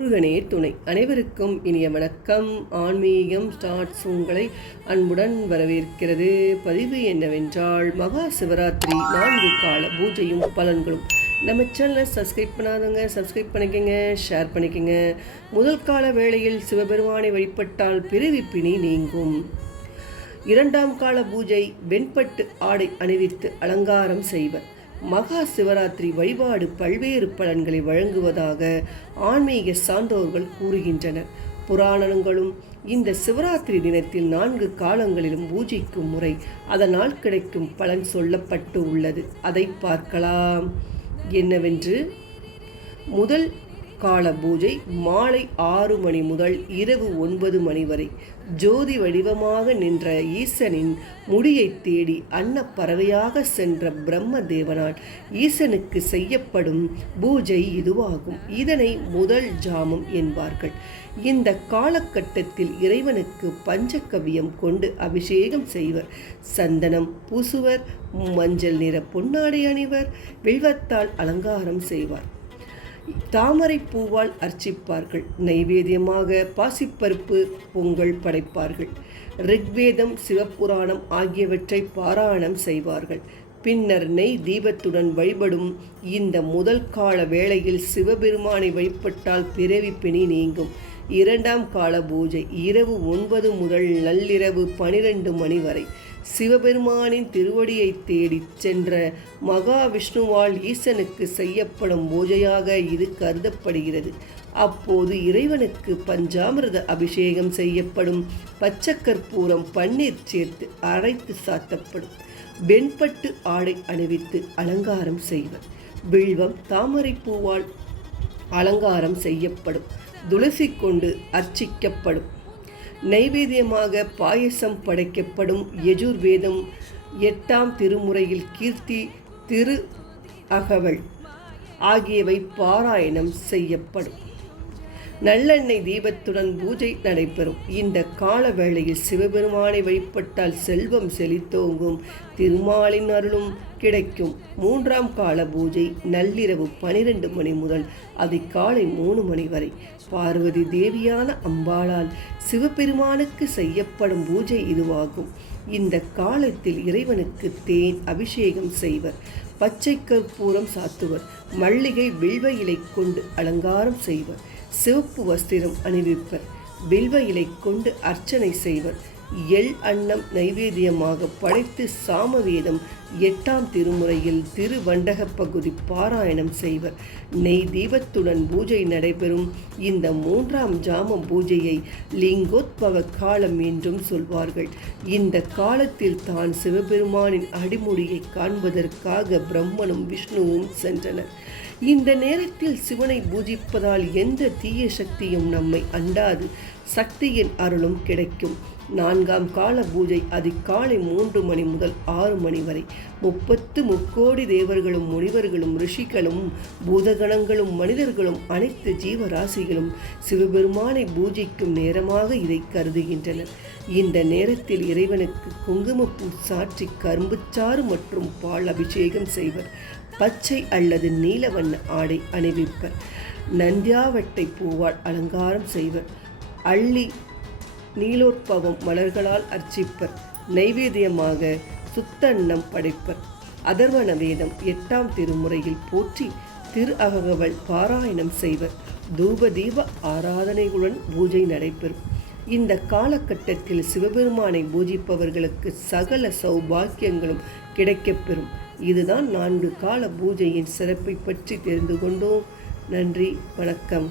முருகனே துணை. அனைவருக்கும் இனிய வணக்கம். ஆன்மீகம் ஸ்டார்ட்ஸ் உங்களை அன்புடன் வரவேற்கிறது. பதிவு என்னவென்றால், மகா சிவராத்திரி 4 கால பூஜையும் பலன்களும். நம்ம சேனலை சப்ஸ்கிரைப் பண்ணாதவங்க சப்ஸ்கிரைப் பண்ணிக்கோங்க, ஷேர் பண்ணிக்கோங்க. முதல் கால வேளையில் சிவபெருமானை வழிபட்டால் பிறவி பிணி நீங்கும். 2ஆம் கால பூஜை வெண்பட்டு ஆடை அணிவித்து அலங்காரம் செய்வர். மகா சிவராத்திரி வழிபாடு பல்வேறு பலன்களை வழங்குவதாக ஆன்மீக சான்றோர்கள் கூறுகின்றனர். புராணங்களும் இந்த சிவராத்திரி தினத்தில் 4 காலங்களிலும் பூஜிக்கும் முறை, அதனால் கிடைக்கும் பலன் சொல்லப்பட்டு உள்ளது. அதை பார்க்கலாம். என்னவென்று, முதல் கால பூஜை மாலை 6 மணி முதல் இரவு 9 மணி வரை. ஜோதி வடிவமாக நின்ற ஈசனின் முடியை தேடி அன்னப்பறவையாக சென்ற பிரம்ம தேவனால் ஈசனுக்கு செய்யப்படும் பூஜை இதுவாகும். இதனை முதல் ஜாமம் என்பார்கள். இந்த காலகட்டத்தில் இறைவனுக்கு பஞ்சகவியம் கொண்டு அபிஷேகம் செய்வர். சந்தனம் பூசுவர், மஞ்சள் நிற பொன்னாடை அணிவர், வில்வத்தால் அலங்காரம் செய்வார். தாமரை பூவால் அர்ச்சிப்பார்கள். நைவேத்தியமாக பாசிப்பருப்பு பொங்கல் படைப்பார்கள். ரிக்வேதம், சிவபுராணம் ஆகியவற்றை பாராயணம் செய்வார்கள். பின்னர் நெய் தீபத்துடன் வழிபடும் இந்த முதல் கால வேளையில் சிவபெருமானை வழிபட்டால் பிறவி பிணி நீங்கும். 2ஆம் கால பூஜை இரவு 9 முதல் நள்ளிரவு 12 மணி வரை. சிவபெருமானின் திருவடியை தேடிச் சென்ற மகாவிஷ்ணுவால் ஈசனுக்கு செய்யப்படும் பூஜையாக இது கருதப்படுகிறது. அப்போது இறைவனுக்கு பஞ்சாமிர்த அபிஷேகம் செய்யப்படும். பச்சைக்கற்பூரம், பன்னீர் சேர்த்து அரைத்து சாத்தப்படும். வெண்பட்டு ஆடை அணிவித்து அலங்காரம் செய்வர். வில்வம், தாமரை பூவால் அலங்காரம் செய்யப்படும். துளசி கொண்டு அர்ச்சிக்கப்படும். நைவேத்தியமாக பாயசம் படைக்கப்படும். யஜுர்வேதம் 8ஆம் திருமுறையில் கீர்த்தி, திரு அகவல் ஆகியவை பாராயணம் செய்யப்படும். நல்லெண்ணெய் தீபத்துடன் பூஜை நடைபெறும். இந்த கால வேளையில் சிவபெருமானை வழிபட்டால் செல்வம் செழித்தோங்கும், திருமாலின் அருளும் கிடைக்கும். 3ஆம் கால பூஜை நள்ளிரவு 12 மணி முதல் அதிகாலை 3 மணி வரை. பார்வதி தேவியான அம்பாளால் சிவபெருமானுக்கு செய்யப்படும் பூஜை இதுவாகும். இந்த காலத்தில் இறைவனுக்கு தேன் அபிஷேகம் செய்வர். பச்சை கற்பூரம் சாத்துவர். மல்லிகை, வில்வ இலை கொண்டு அலங்காரம் செய்வர். சிவப்பு வஸ்திரம் அணிவிப்பர். வில்வ இலை கொண்டு அர்ச்சனை செய்வர். எள் அன்னம் நைவேத்தியமாக படைத்து சாமவேதம் 8ஆம் திருமுறையில் திருவண்டக பகுதி பாராயணம் செய்வர். நெய் தீபத்துடன் பூஜை நடைபெறும். இந்த 3ஆம் ஜாம பூஜையை லிங்கோத்பவ காலம் என்றும் சொல்வார்கள். இந்த காலத்தில் தான் சிவபெருமானின் அடிமுடியை காண்பதற்காக பிரம்மனும் விஷ்ணுவும் சென்றனர். இந்த நேரத்தில் சிவனை பூஜிப்பதால் எந்த தீய சக்தியும் நம்மை அண்டாது. சக்தியின் அருளும் கிடைக்கும். 4ஆம் கால பூஜை அதிகாலை 3 மணி முதல் 6 மணி வரை. 33 தேவர்களும் முனிவர்களும் ரிஷிகளும் பூதகணங்களும் மனிதர்களும் அனைத்து ஜீவராசிகளும் சிவபெருமானை பூஜிக்கும் நேரமாக இதை கருதுகின்றனர். இந்த நேரத்தில் இறைவனுக்கு குங்குமப்பூ சாற்றி கரும்புச்சாறு மற்றும் பால் அபிஷேகம் செய்வர். பச்சை அல்லது நீலவண்ண ஆடை அணிவிப்பர். நந்தியாவட்டை பூவால் அலங்காரம் செய்வர். அள்ளி, நீலோற்பவம் மலர்களால் அர்ச்சிப்பர். நைவேத்தியமாக சுத்தன்னம் படைப்பர். அதர்வண வேதம் 8ஆம் திருமுறையில் போற்றி திரு அகவல் பாராயணம் செய்வர். தூப தீப ஆராதனைகளுடன் பூஜை நடைபெறும். இந்த காலகட்டத்தில் சிவபெருமானை பூஜிப்பவர்களுக்கு சகல சௌபாக்கியங்களும் கிடைக்கப்பெறும். இதுதான் 4 கால பூஜையின் சிறப்பை பற்றி தெரிந்து கொண்டோம். நன்றி, வணக்கம்.